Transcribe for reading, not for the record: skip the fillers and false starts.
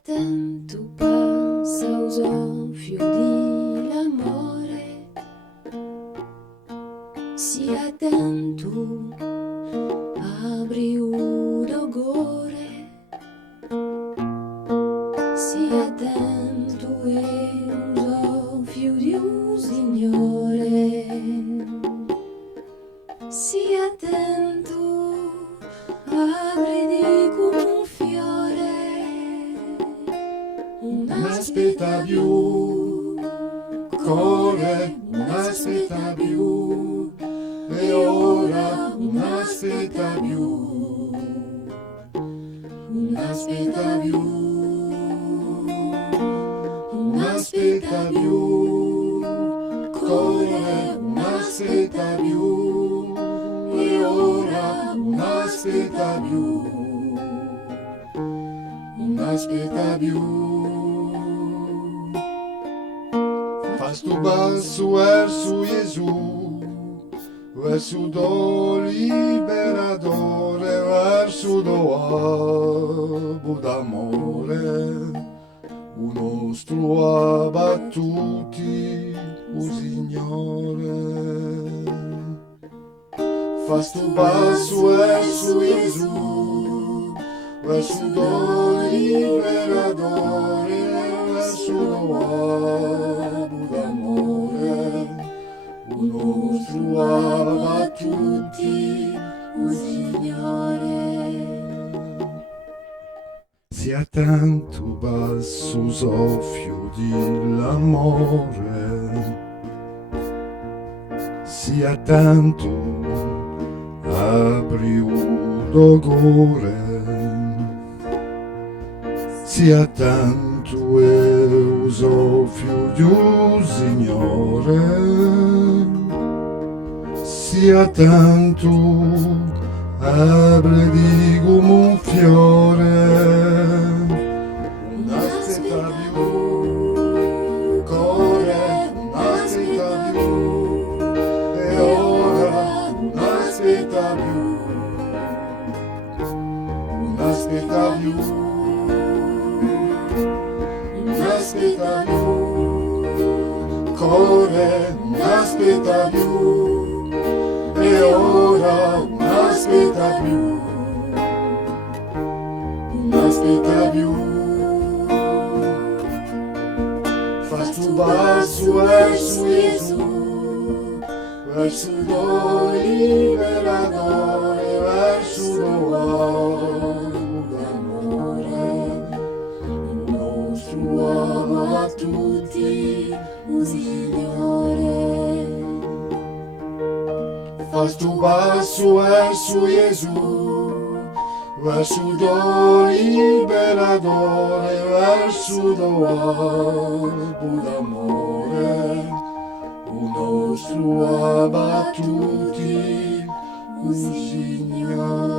attento, passa usò fior di l'amore. Sii attento, apri udo gore. Sii attento e usò fior di un signore. Sii attento, apri di come un fiore. Un'aspetta più, corre, un'aspetta più, e ora un'aspetta più, un'aspetta più, un'aspetta più, corre, un'aspetta più, e ora un'aspetta più, un'aspetta più. Faz tu passo verso Gesù, verso do liberatore, verso do abo d'amore, o nostro abbattuti, o Signore. Faz tu passo verso Gesù, verso do liberatore, verso do abo d'amore, o nostro abbattuti, o Signore. Sii attento, basso soffio dell'amore, sii attento, apri un dogore, sii attento e uso figlio Signore, sii attento, apri di come un fiore. Un'aspetta più, corre, un'aspetta più, e ora un'aspetta più, un'aspetta più, un'aspetta più, corre, un'aspetta più, e ora un'aspetta più, un'aspetta più. Faz tu passo verso Gesù, verso do liberatore, verso do amo d'amore, il nostro amo a tutti, o Signore. Faz tu passo verso Gesù, verso do liberatore, verso do amo d'amore, o nostro abbattuti, o Signore.